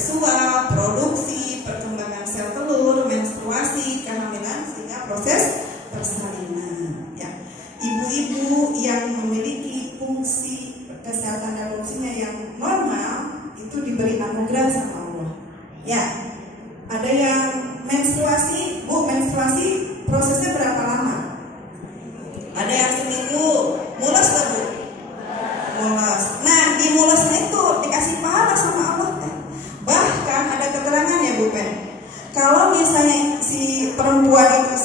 seksual, produksi, perkembangan sel telur, menstruasi, kehamilan, sehingga proses persalinan. Ya. Ibu-ibu yang memiliki fungsi kesehatan reproduksinya yang normal itu diberi anugerah sama Allah. Ya. Ada yang menstruasi, Bu, menstruasi prosesnya berapa lama? Ada yang seminggu, mules gak, Bu? Mules. Nah, di mulesnya itu dikasih pahala sama Allah. Bahkan ada keterangan ya, Bu Pen. Kalau misalnya si perempuan itu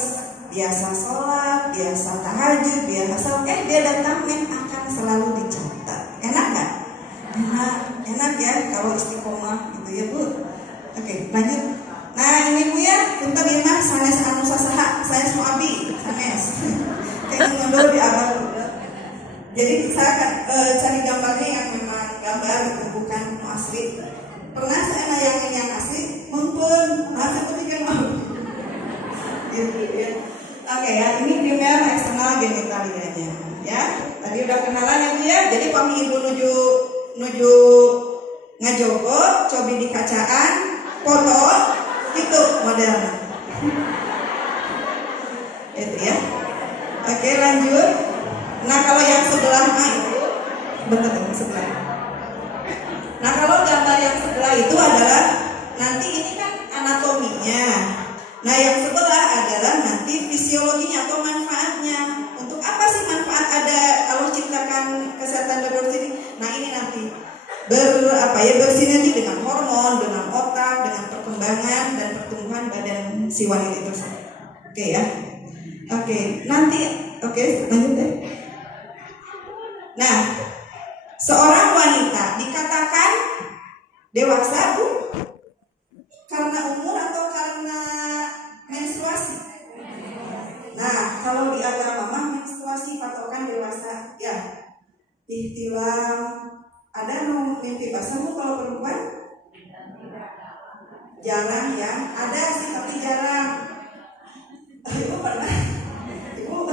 biasa sholat, biasa tahajud, biasa dia datang akan selalu dicatat. Enak gak? Enak ya kalau istiqomah gitu ya, Bu. Oke, lanjut. Nah, ini Bu ya, punten ieu mah sanes anu sasaha, saya mau abi, sanes. Kayak ngendol di abal. Jadi saya cari gambarnya yang memang gambar bukan asli. Pernah saya nayangin yang asli, mumpun masa ketika mau. Gitu ya. Oke ya, ini primer eksternal genitalianya ya. Tadi udah kenalan ya Bu ya. Jadi pami ibu nuju ngajogo, cobi di kacaan, foto, itu modelnya. Itu ya. Oke, lanjut. Nah, kalau yang sebelah itu betul yang sebelah. Nah, kalau gambar yang sebelah itu adalah nanti ini kan anatominya. Nah, yang sebelah adalah nanti fisiologinya atau manfaatnya. Untuk apa sih manfaat ada Allah ciptakan kesehatan reproduksi ini? Nah, ini nanti bersinergi dengan hormon, dengan otak, dengan perkembangan dan pertumbuhan badan si wanita itu. Oke ya. Oke, nanti lanjut deh. Nah, seorang wanita dikatakan dewasa, Bu, karena umur atau karena menstruasi? Nah, kalau di agama mah menstruasi patokan dewasa ya. Ihtilam, ada mimpi basah, Bu, kalau perempuan? Jarang ya, ada sih tapi jarang. Ibu pernah? Ibu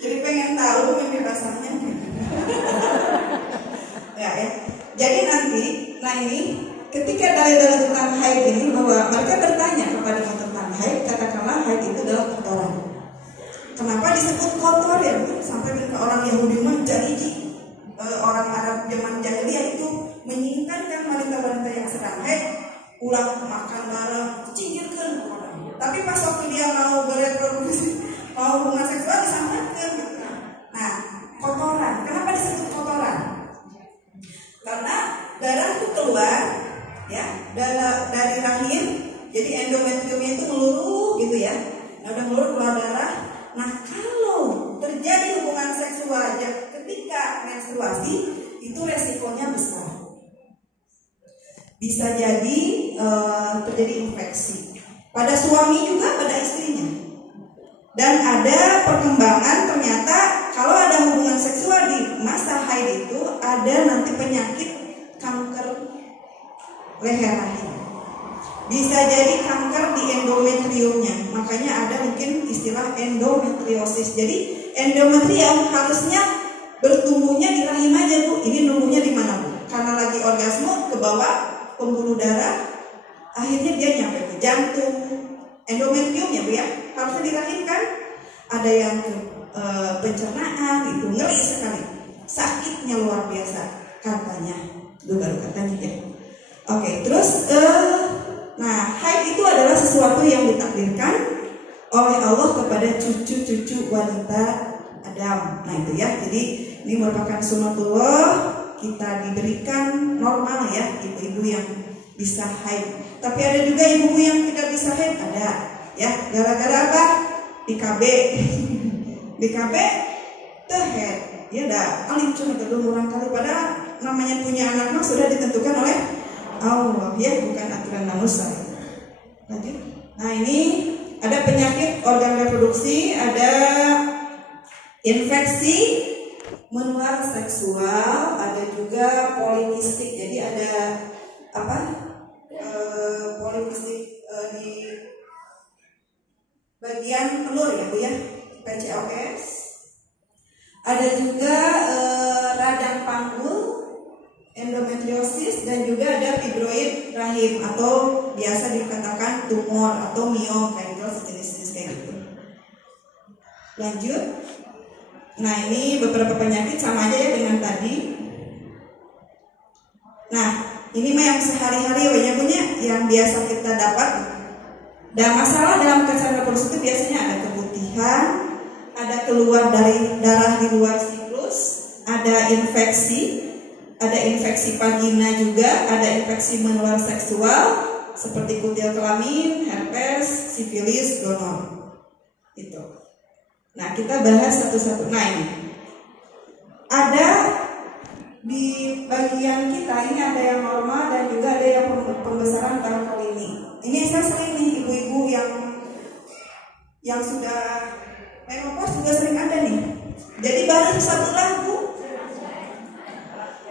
jadi pengen tahu mimpi basahnya. Ya. Jadi nanti, nah ini ketika dalil-dalil tentang haid ini bahwa mereka bertanya kepada tentang haid, katakanlah haid itu adalah kotoran. Kenapa disebut kotor ya? Sampai ke orang Yahudi menjadi orang Arab zaman jahiliyah itu menginginkan wanita-wanita yang sedang haid ulah makan barang cingirkan. Tapi pas waktu dia mau bereproduksi, mau hubungan seksual disampaikan. Nah, kotoran. Kenapa disebut kotoran? Karena darah itu keluar ya dari rahim, jadi endometriumnya itu meluruh gitu ya. Nah, udah meluruh keluar darah. Nah, kalau terjadi hubungan seksual ketika menstruasi, itu resikonya besar. Bisa jadi terjadi infeksi pada suami juga pada istrinya. Dan ada perkembangan ternyata kalau ada hubungan seksual di masa haid itu ada nanti penyakit kanker leher rahim. Bisa jadi kanker di endometriumnya. Makanya ada mungkin istilah endometriosis. Jadi endometrium harusnya bertumbuhnya di rahim aja, Bu. Ini numbuhnya di mana, Bu? Karena lagi orgasme ke bawah pembuluh darah, akhirnya dia nyampe ke jantung. Endometriumnya, Bu ya, harusnya di rahim kan. Ada yang pencernaan, itu ngeri sekali. Sakitnya luar biasa katanya. Itu baru katanya ya. Oke, terus nah, haid itu adalah sesuatu yang ditakdirkan oleh Allah kepada cucu-cucu wanita Adam. Nah itu ya, jadi ini merupakan sunatullah, kita diberikan normal ya, ibu-ibu yang bisa haid. Tapi ada juga ibu yang tidak bisa haid, ada ya. Gara-gara apa? Di KB, di KB tehed, ya dah alim cuma kedua orang kali. Padahal namanya punya anak mah sudah ditentukan oleh Allah ya, bukan aturan manusia. Lanjut. Nah ini ada penyakit organ reproduksi, ada infeksi menular seksual, ada juga polikistik. Jadi ada apa? Polikistik di bagian telur ya, Bu ya, PCOS. Ada juga radang panggul, endometriosis meiosis dan juga ada fibroid rahim atau biasa dikatakan tumor atau miom kayak gitu, sejenis-jenis kayak gitu. Lanjut. Nah, ini beberapa penyakit sama aja ya dengan tadi. Nah, ini mah yang sehari-hari punya yang biasa kita dapat. Dan masalah dalam kesehatan reproduksi itu biasanya ada keputihan, ada keluar dari darah di luar siklus, ada infeksi vagina juga, ada infeksi menular seksual seperti kutil kelamin, herpes, sifilis, gonor. Itu. Nah, kita bahas satu-satu. Nah, ini ada di bagian kita ini ada yang normal dan juga ada yang pembesaran bartol ini. Ini saya sering nih ibu-ibu yang sudah menopause juga sering ada nih. Jadi baru satu lagu.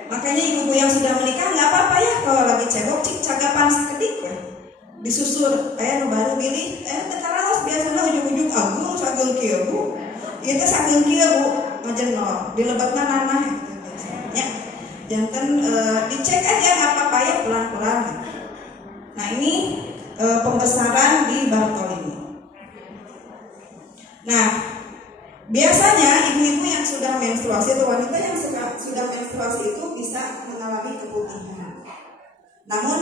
Makanya ibu-ibu yang sudah menikah nggak apa-apa ya kalau lagi cebok cik cagapan sakedik ya. Disusur, baru pilih, tentara biasanya ujung-ujung agung sageung kieu bu. Ieu teh sageung kieu bu, ngajenol, dilebetna nanah gitu biasanya. Jangan dicek aja nggak apa-apa ya pelan-pelan. Nah, ini pembesaran di bartol ini. Nah, biasanya ibu-ibu yang sudah menstruasi atau wanita yang sudah menstruasi itu bisa mengalami keputihan. Namun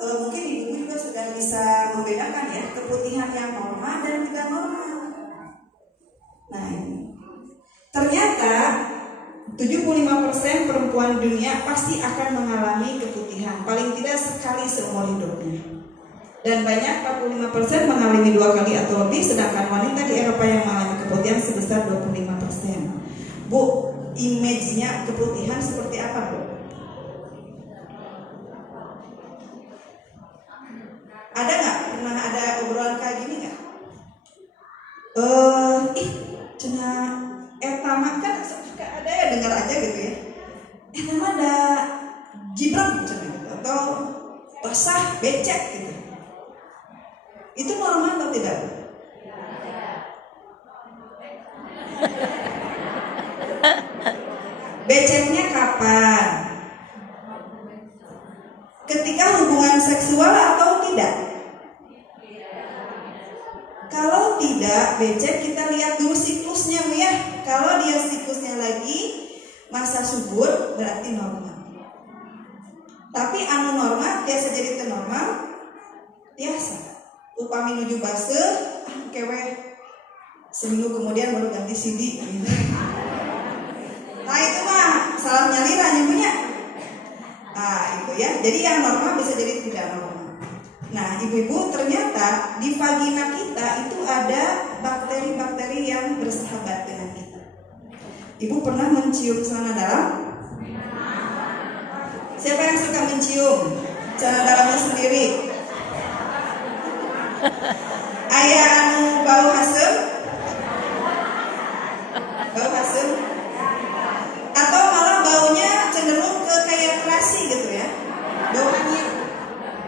mungkin ibu juga sudah bisa membedakan ya keputihan yang normal dan tidak normal. Nah, ini ternyata 75% perempuan dunia pasti akan mengalami keputihan paling tidak sekali seumur hidupnya. Dan banyak 45% mengalami 2 kali atau lebih, sedangkan wanita di Eropa yang mengalami keputihan sebesar 25%. Bu, image-nya keputihan seperti apa, Bu? Ada nggak? Pernah ada obrolan kayak gini nggak? Cenah etama kan suka ada ya dengar aja gitu ya. Etama ada jibrang cenah gitu atau basah becek gitu. Itu normal atau tidak? Beceknya kapan? Ketika hubungan seksual atau tidak? Kalau tidak becek, kita lihat dulu siklusnya ya. Kalau dia siklusnya lagi masa subur berarti normal. Tapi anu normal biasa jadi teu normal biasa. Upami nuju baseuh, kewe seminggu kemudian baru ganti CD gitu. Nah, itu mah salah nyalira nyebutnya. Itu ya. Jadi yang normal bisa jadi tidak normal. Nah, ibu-ibu, ternyata di vagina kita itu ada bakteri-bakteri yang bersahabat dengan kita. Ibu pernah mencium celana dalam? Siapa yang suka mencium celana dalamnya sendiri? Aya anu bau hasem? Bau hasem? Atau malah baunya cenderung ke kayak terasi gitu ya? Bau angin,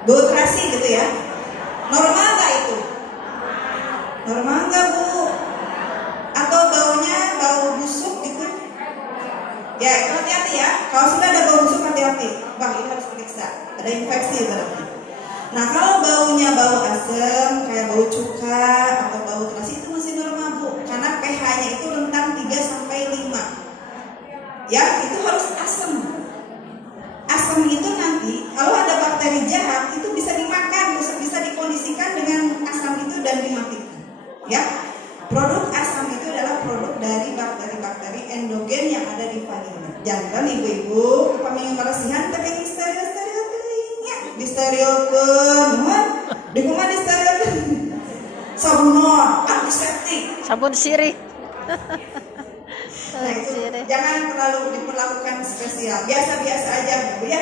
bau terasi gitu ya? Normal nggak itu? Normal nggak, Bu? Atau baunya bau busuk gitu? Ya, itu hati-hati ya. Kalau sudah ada bau busuk hati-hati. Bang, ini harus diperiksa. Ada infeksi berarti. Nah, kalau baunya bau asam kayak bau cuka atau bau terasi itu masih normal, Bu. Karena pH-nya itu rentang 3-5. Ya, itu harus asam. Asam itu nanti kalau ada bakteri jahat itu bisa dimakan, bisa dikondisikan dengan asam itu dan dimatikan. Ya. Produk asam itu adalah produk dari bakteri-bakteri endogen yang ada di vagina. Jangan ibu-ibu pamingin marasihan tapi steril ya, disterilkeun. Di kumaha disterilkeun? Sabunor, antiseptik. Sabun sirih. Nah, itu jangan terlalu diperlakukan spesial, biasa-biasa aja Bu ya.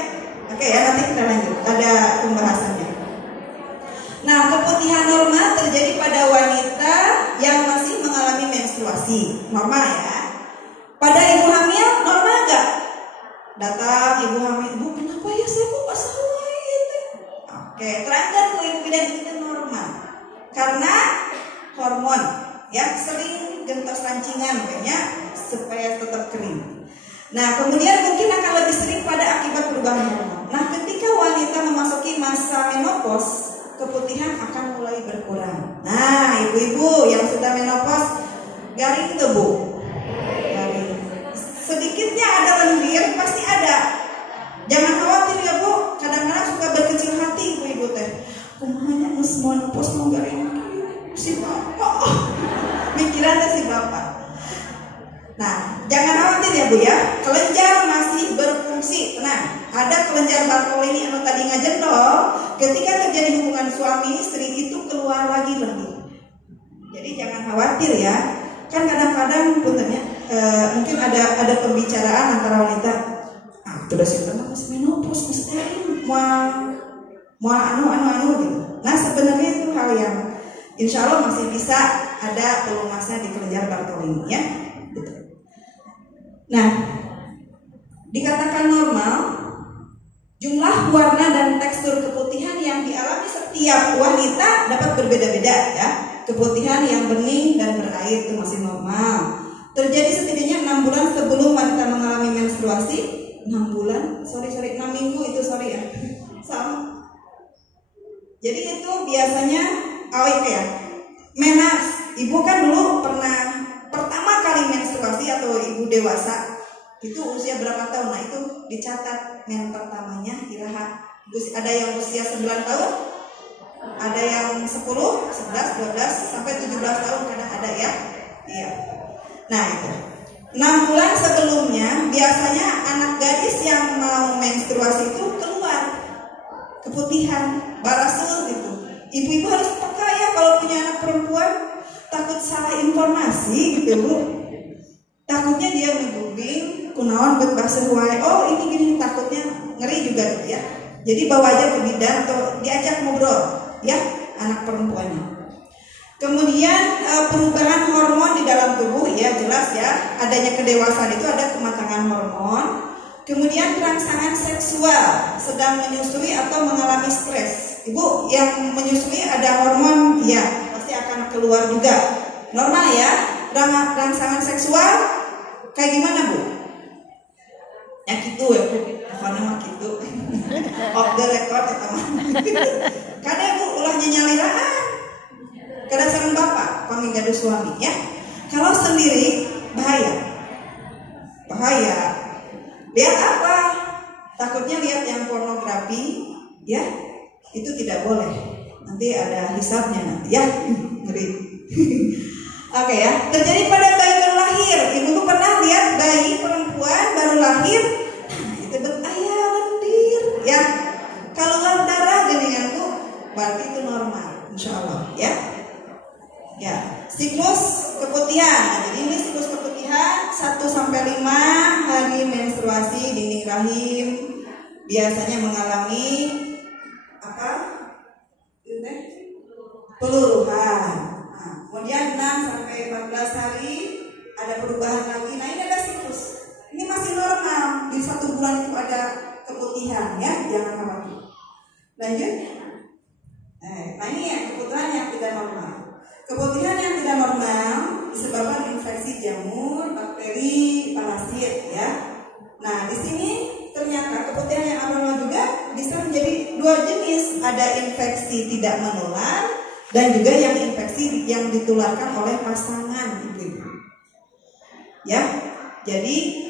Oke ya, nanti kita lanjut, ada pembahasannya. Nah, keputihan normal terjadi pada wanita yang masih mengalami menstruasi, normal ya. Pada ibu hamil normal nggak? Datang ibu hamil, Bu kenapa ya saya kok basah gitu? Oke, terangkan Bu ibu bidan itu normal karena hormon ya sering gentos rancingan kayaknya supaya tetap kering. Nah, kemudian mungkin akan lebih sering pada akibat perubahan hormon. Nah, ketika wanita memasuki masa menopause, keputihan akan mulai berkurang. Nah, ibu-ibu yang sudah menopause, garing tuh Bu. Garing. Sedikitnya ada lendir, pasti ada. Jangan khawatir ya Bu. Kadang-kadang suka berkecil hati ibu-ibu teh. Kumanya mus menopause mau garing si bapak. Pikirannya si bapak. Nah, jangan khawatir ya Bu ya. Kelenjar masih berfungsi. Tenang. Ada kelenjar Bartolini yang tadi ngajendol. Ketika terjadi hubungan suami istri itu keluar lagi lendir. Jadi jangan khawatir ya. Kan kadang-kadang puntennya mungkin ada pembicaraan antara wanita. Ah, sudah simpen masih menopause, masih mau anu gitu. Nah, sebenarnya itu hal yang insya Allah masih bisa ada pelumasnya di kelenjar Bartolini ya. Gitu. Nah, dikatakan normal. Jumlah, warna, dan tekstur keputihan yang dialami setiap wanita dapat berbeda-beda ya. Keputihan yang bening dan berair itu masih normal. Terjadi setidaknya 6 bulan sebelum wanita mengalami menstruasi. 6 minggu itu ya. Sama. Jadi itu biasanya ya. Menas. Ibu kan dulu pernah pertama kali menstruasi atau ibu dewasa. Itu usia berapa tahun? Nah itu dicatat yang pertamanya iraha. Ada yang usia 9 tahun, ada yang 10, 11, 12 sampai 17 tahun kadang ada ya. Iya. Nah itu 6 bulan sebelumnya biasanya anak gadis yang mau menstruasi itu keluar keputihan, barasul gitu. Ibu-ibu harus peka ya kalau punya anak perempuan, takut salah informasi gitu Bu. Takutnya dia nge-googling kunaon buat bahasa Hawaii. Oh ini gini, takutnya ngeri juga gitu ya. Jadi bawa aja ke bidan atau diajak ngobrol ya anak perempuannya. Kemudian perubahan hormon di dalam tubuh ya jelas ya. Adanya kedewasaan itu ada kematangan hormon. Kemudian rangsangan seksual sedang menyusui atau mengalami stres. Ibu yang menyusui ada hormon ya pasti akan keluar juga. Normal ya. Rangsangan seksual kayak gimana Bu? Ya gitu ya Bu, karena mah gitu. Off the record ya teman. Kada Bu ulah nyanyaliraan. Kada sareng bapak, paminggaduh suami ya. Kalau sendiri bahaya. Lihat apa? Takutnya lihat yang pornografi ya. Itu tidak boleh. Nanti ada hisabnya nanti ya. Ngeri. Oke ya, terjadi pada bayi baru lahir. Ibu pernah lihat bayi perempuan baru lahir, itu ayah lendir, ya. Keluar darah geningan Bu, berarti itu normal, insya Allah, ya. Ya, siklus keputihan. Nah, jadi ini siklus keputihan 1-5 hari menstruasi dinding rahim biasanya mengalami apa? Peluruhan. Kemudian 6-14 hari ada perubahan lagi. Nah ini ada siklus. Ini masih normal. Di 1 bulan itu ada keputihan ya. Jangan khawatir. Lanjut. Nah ini ya keputihan yang tidak normal. Keputihan yang tidak normal disebabkan infeksi jamur, bakteri, parasit ya. Nah di sini ternyata keputihan yang abnormal juga bisa menjadi 2 jenis. Ada infeksi tidak menular dan juga yang infeksi yang ditularkan oleh pasangan ibu-ibu. Ya, jadi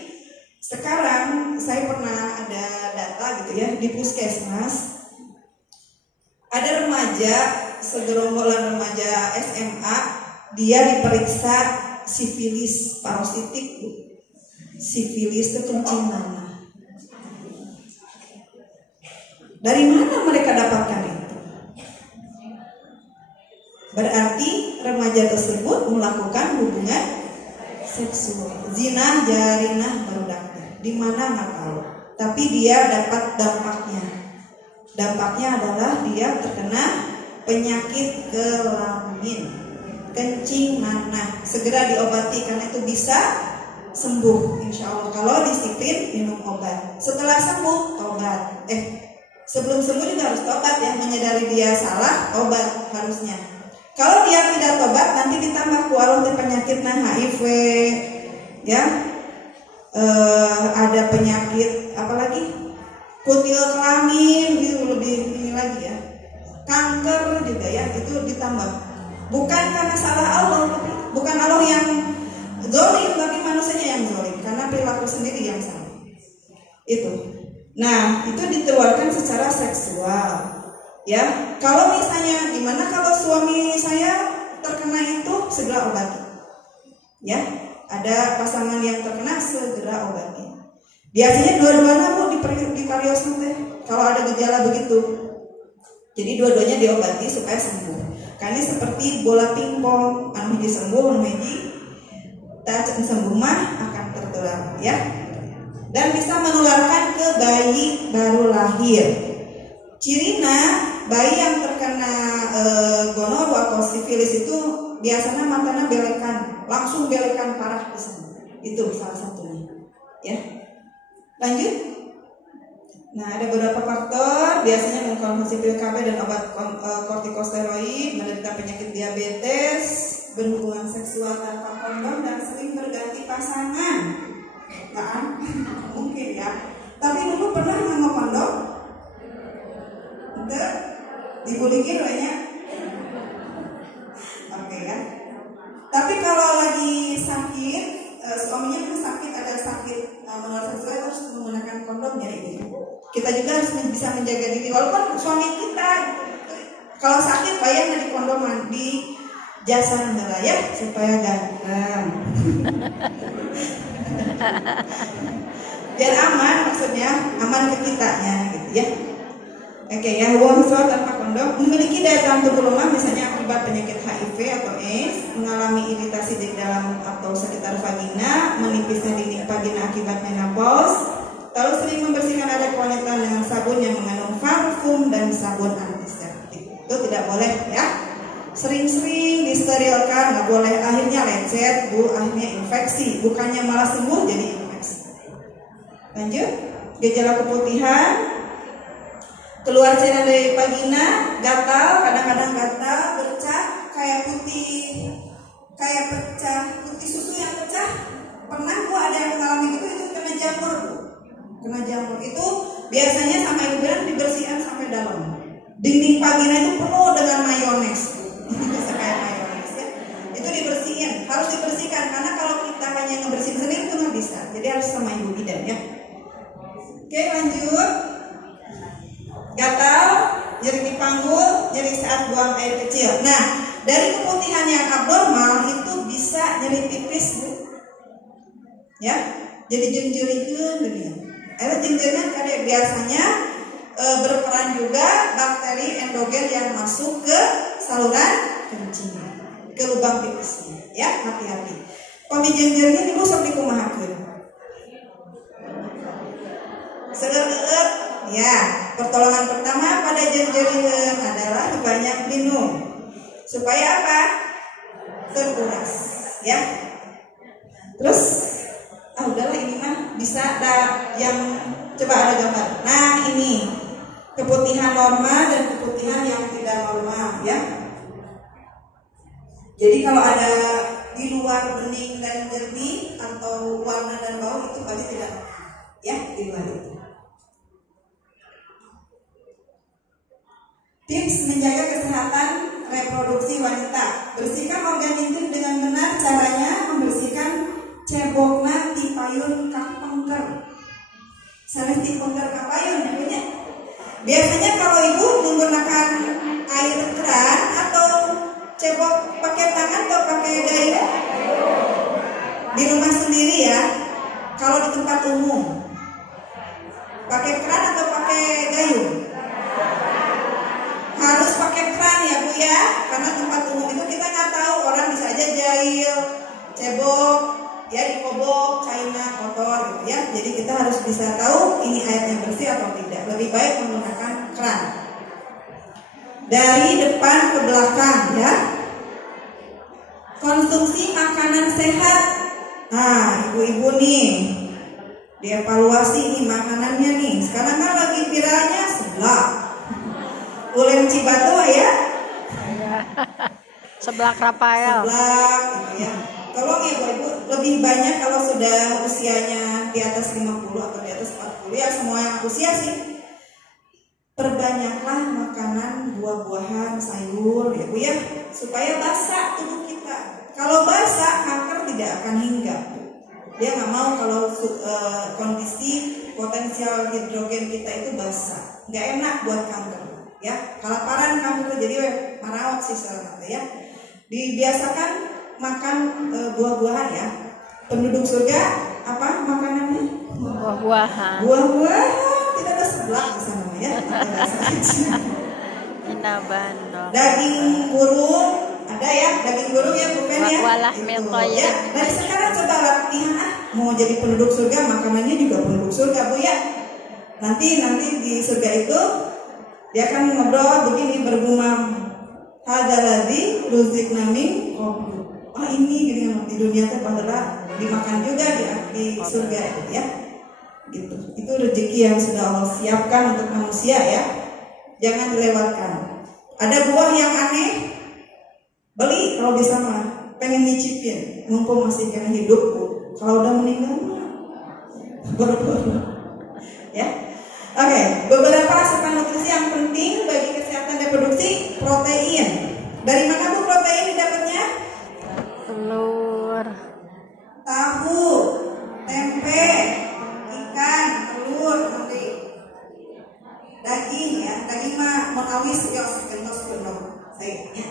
sekarang saya pernah ada data gitu ya di puskesmas. Ada remaja, segerombolan remaja SMA, dia diperiksa sifilis parositik Bu. Sifilis itu kencing nanah. Dari mana mereka dapatkan itu? Berarti remaja tersebut melakukan hubungan seksual, zina, jarinah, barudak. Di mana nggak tahu. Tapi dia dapat dampaknya. Dampaknya adalah dia terkena penyakit kelamin, kencing nanah. Segera diobati karena itu bisa sembuh, insya Allah. Kalau disiplin minum obat. Setelah sembuh tobat. Sebelum sembuh juga harus tobat ya, menyadari dia salah, tobat harusnya. Kalau dia tidak tobat, nanti ditambah kualuh penyakit HIV, ya, ada penyakit apa lagi? kutil kelamin gitu lebih ini lagi ya, kanker juga ya, itu ditambah. Bukan karena salah Allah, bukan Allah yang zolim, tapi manusianya yang zolim karena perilaku sendiri yang salah. Itu. Nah, itu dikeluarkan secara seksual. Ya, kalau misalnya gimana kalau suami saya terkena itu, segera obati. Ya, ada pasangan yang terkena, segera obati. Biasanya dua-duanya Bu di kariosan teh kalau ada gejala begitu. Jadi dua-duanya diobati supaya sembuh. Karena seperti bola pingpong, anu hiji sembuh, anu hiji tak sembuh mah akan tertular, ya. Dan bisa menularkan ke bayi baru lahir. Cirina bayi yang terkena gonoru atau sifilis itu biasanya matanya belekan, langsung belekan parah di sana. Itu salah satunya. Ya. Lanjut. Nah, ada beberapa faktor biasanya mengkonsumsi pil KB dan obat kortikosteroid, menderita penyakit diabetes, berhubungan seksual tanpa kondom, dan sering berganti pasangan. Kan? Mungkin ya. Tapi dulu pernah nggak kondom? Enggak? Dibulikin banyak? Oke kan? Tapi kalau lagi sakit, suaminya kan sakit, ada sakit menular seksual, harus menggunakan kondom ya ini. Kita juga harus bisa menjaga diri. Walaupun suami kita kalau sakit bayar di kondom mandi jasa negara ya supaya ganteng. Biar aman, maksudnya aman ke kitanya gitu ya. Oke ya, hubungan seksual tanpa kondom memiliki daya tahan tubuh lemah, misalnya akibat penyakit HIV atau AIDS, mengalami iritasi di dalam atau sekitar vagina, menipisnya dinding vagina akibat menopause, lalu sering membersihkan area wanita dengan sabun yang mengandung parfum dan sabun antiseptik. Itu tidak boleh ya. Sering-sering disterilkan, nggak boleh, akhirnya lecet Bu, akhirnya infeksi, bukannya malah sembuh jadi infeksi. Lanjut, gejala keputihan, keluar cairan dari vagina, gatal, kadang-kadang gatal, bercah, kayak putih, kayak pecah, putih susu yang pecah. Pernah Bu ada yang mengalami itu kena jamur Bu. Kena jamur itu biasanya sama ibu bilang dibersihkan sampai dalam. Dinding vagina itu penuh dengan mayones. Kayak mayones ya. Itu dibersihin, harus dibersihkan karena kalau kita hanya ngebersihin sendiri itu nggak bisa. Jadi harus sama ibu bidan ya. Oke, lanjut. Gatal, nyeri di panggul, nyeri saat buang air kecil. Nah, dari keputihan yang abnormal itu bisa nyeri pipis Bu. Ya, jadi jenjerikan dunia. Air jenjernya karena biasanya berperan juga bakteri endogen yang masuk ke saluran kencing, ke lubang pipisnya. Ya, hati-hati. Pemijenjernya ibu sok dikumahakeun. Seger-eut. Ya, pertolongan pertama pada jenjerihan adalah banyak minum. Supaya apa? Terkuras. Ya. Terus udahlah ini mah bisa ada yang coba ada gambar. Nah ini keputihan normal dan keputihan yang tidak normal ya. Jadi kalau ada di luar bening dan jernih atau warna dan bau itu berarti tidak ya di luar itu. Tips menjaga kesehatan reproduksi wanita. Bersihkan organ intim dengan benar. Caranya membersihkan cebokna ti payun kang pengker. Sanes ti pengker ka payun namanya. Biasanya kalau ibu menggunakan air keran atau cebok pakai tangan atau pakai gayung di rumah sendiri ya. Kalau di tempat umum pakai keran atau pakai gayung? Harus pakai keran ya Bu ya, karena tempat umum itu kita nggak tahu, orang bisa aja jahil, cebok, ya dikobok, China kotor gitu ya. Jadi kita harus bisa tahu ini airnya bersih atau tidak. Lebih baik menggunakan keran. Dari depan ke belakang ya. Konsumsi makanan sehat. Nah, ibu-ibu nih, dievaluasi nih makanannya nih. Sekarang kan lagi viralnya seblak. Ulin Cibatu ya. Seblak Rafael. Seblak gitu ya. Tolong ya ibu lebih banyak kalau sudah usianya di atas 50 atau di atas 40 ya, semua usia sih. perbanyaklah makanan buah-buahan, sayur ya Bu ya, supaya basah tubuh kita. Kalau basah, kanker tidak akan hinggap. Dia nggak mau kalau kondisi potensial hidrogen kita itu basah, nggak enak buat kanker ya. Kelaparan kanker jadi marawat sih selamat ya. Dibiasakan makan buah-buahan ya. Penduduk surga apa makanannya? Buah-buahan. Buah-buahan, tidak ada seblak di sana ya. Daging burung ada ya, daging burung ya bukan ya. Walah gitu, ya. Dari sekarang coba latihan mau jadi penduduk surga, makanannya juga penduduk surga Bu ya. Nanti di surga itu dia akan ngobrol begini bergumam, hadaladi ruzikna min qablu. Oh ini gini di dunia teh padahal dimakan juga di surga itu ya. Gitu. Itu rezeki yang sudah Allah siapkan untuk manusia ya. Jangan dilewatkan. Ada buah yang aneh, beli kalau bisa mah, pengen nyicipin, mumpung masih kena hidup Bu. Kalau udah meninggal baru-baru. Ya. Oke, beberapa asupan nutrisi yang penting bagi kesehatan reproduksi, protein. Dari mana Bu protein didapatnya? Telur, Tahu, tempe, ikan, telur, nanti daging ya, daging mah menawis yos kentos penuh, ya.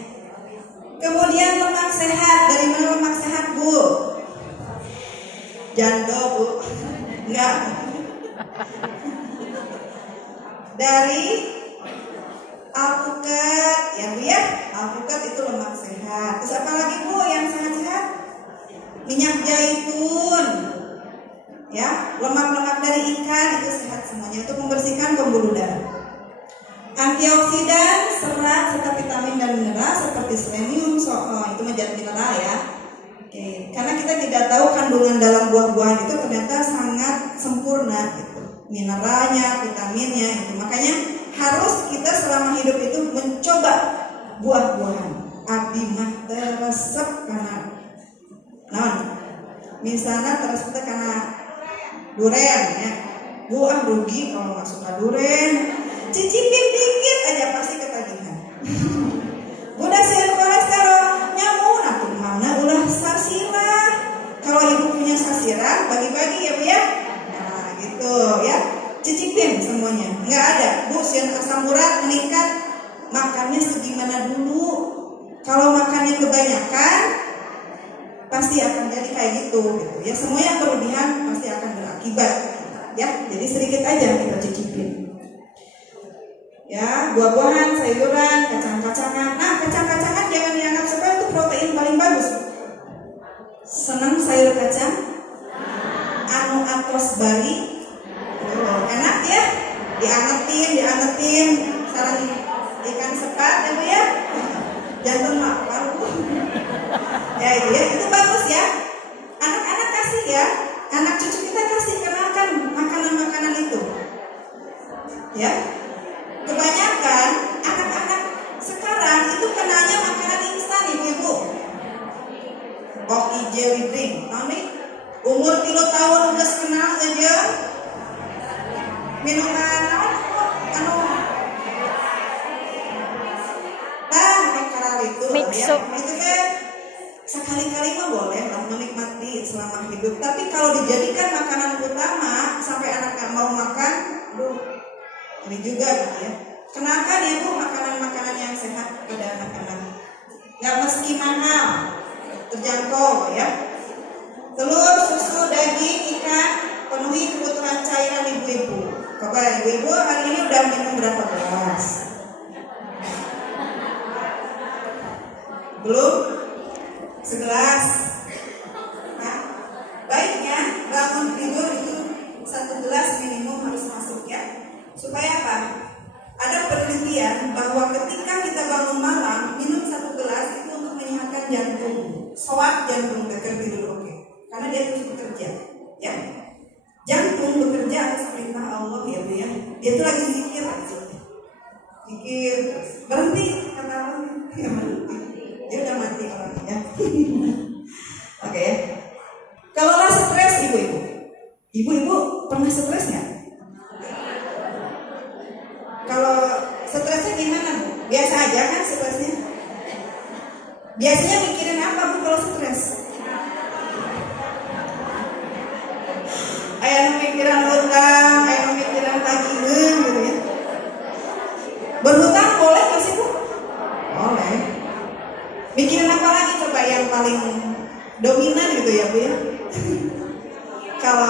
Kemudian lemak sehat, dari mana lemak sehat Bu? Jando Bu, enggak. Dari alpukat ya Bu ya, alpukat itu lemak sehat. Terus apa lagi Bu yang sehat-sehat? Minyak zaitun ya, lemak-lemak dari ikan itu sehat semuanya untuk membersihkan pembuluh darah. Antioksidan, serat serta vitamin dan mineral seperti selenium, itu menjadi mineral ya. Oke, karena kita tidak tahu kandungan dalam buah-buahan itu ternyata sangat sempurna gitu. Mineralnya, vitaminnya itu. Makanya harus kita selama hidup itu mencoba buah-buahan. Abdi mah teresep karena misalnya teresep karena duren ya. Bu rugi kalau nggak suka duren. Cicipin dikit aja pasti ketagihan. Udah sehat kolesterol, nyamun atuh mana ulah sasila. Kalau ibu punya sasiran, bagi-bagi ya Bu ya. Nah gitu ya, cicipin semuanya. Nggak ada Bu, sian asam urat meningkat, makannya segimana dulu. Kalau makannya kebanyakan, pasti akan jadi kayak gitu ya. Semua yang berlebihan pasti akan berakibat ya. Jadi sedikit aja kita cicipin. Ya, buah-buahan, sayuran, kacang-kacangan. Nah, kacang-kacangan jangan dianggap sebagai itu protein paling bagus. Senang sayur kacang? Anu atos bali. Enak ya? Diangetin, sarang ikan sepat ya Bu ya. Jantung lapar Bu. Ya itu ya, itu bagus ya. Anak-anak kasih ya. Anak cucu kita kasih kenalkan makanan-makanan itu. Ya. Kebanyakan anak-anak sekarang itu kenalnya makanan instan Ibu. Pocky jelly drink, tahu nih? Umur 3 tahun udah kenal aja minuman anu itu ya. Itu kan sekali-kali mah boleh lah menikmati selama hidup. Tapi kalau dijadikan makanan utama sampai anak gak mau makan, ini juga gitu ya. Kenalkan ya Bu makanan-makanan yang sehat pada anak-anak. Gak meski mahal, terjangkau ya. Telur, susu, daging, ikan, penuhi kebutuhan cairan ibu-ibu. Coba ibu-ibu hari ini udah minum berapa gelas? Belum? Segelas. Nah, baiknya bangun tidur itu 1 gelas minimum harus masuk ya. Supaya apa? Ada penelitian bahwa ketika kita bangun malam minum 1 gelas itu untuk menyehatkan jantung, soak jantung agar tidur oke. Karena dia terus bekerja, ya. Jantung bekerja atas perintah Allah ya Bu ya. Dia itu lagi zikir aja. Zikir berhenti kata Allah, ya berhenti. Dia udah mati orangnya ya. Oke ya. Kalau stres ibu-ibu pernah stres nggak? Kalau gimana Bu? Biasa aja kan stresnya? Biasanya mikirin apa Bu kalau stres? Aya mikiran utang, aya mikiran tagihan gitu ya. Berhutang boleh nggak sih Bu? Boleh. Mikirin apa lagi coba yang paling dominan gitu ya Bu ya? Kalau